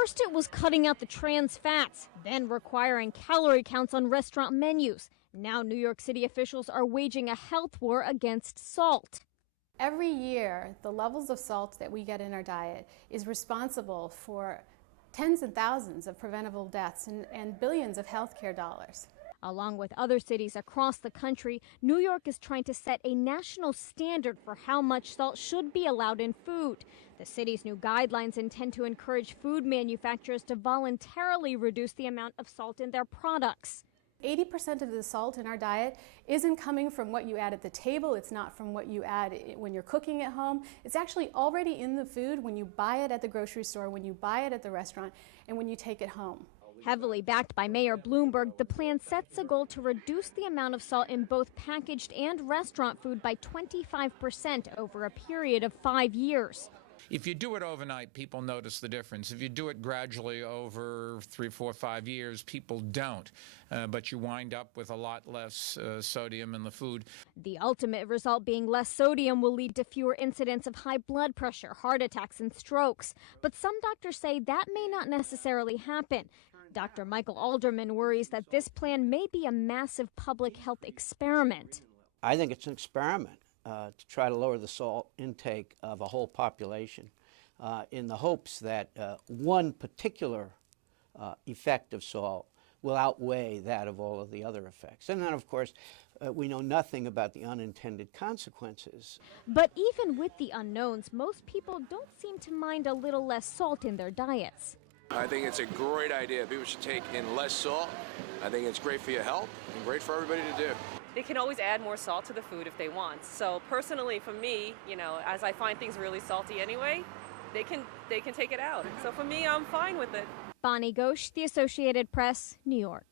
First, it was cutting out the trans fats, then requiring calorie counts on restaurant menus. Now New York City officials are waging a health war against salt. Every year, the levels of salt that we get in our diet is responsible for tens and thousands of preventable deaths and billions of healthcare dollars. Along with other cities across the country, New York is trying to set a national standard for how much salt should be allowed in food. The city's new guidelines intend to encourage food manufacturers to voluntarily reduce the amount of salt in their products. 80% of the salt in our diet isn't coming from what you add at the table. It's not from what you add when you're cooking at home. It's actually already in the food when you buy it at the grocery store, when you buy it at the restaurant, and when you take it home. Heavily backed by Mayor Bloomberg, the plan sets a goal to reduce the amount of salt in both packaged and restaurant food by 25% over a period of 5 years. If you do it overnight, people notice the difference. If you do it gradually over 3, 4, 5 years, people don't. But you wind up with a lot less sodium in the food. The ultimate result being less sodium will lead to fewer incidents of high blood pressure, heart attacks, and strokes. But some doctors say that may not necessarily happen. Dr. Michael Alderman worries that this plan may be a massive public health experiment. I think it's an experiment to try to lower the salt intake of a whole population in the hopes that one particular effect of salt will outweigh that of all of the other effects. And then, of course, we know nothing about the unintended consequences. But even with the unknowns, most people don't seem to mind a little less salt in their diets. I think it's a great idea. People should take in less salt. I think it's great for your health and great for everybody to do. They can always add more salt to the food if they want. So personally, for me, as I find things really salty anyway, they can take it out. So for me, I'm fine with it. Bonnie Ghosh, The Associated Press, New York.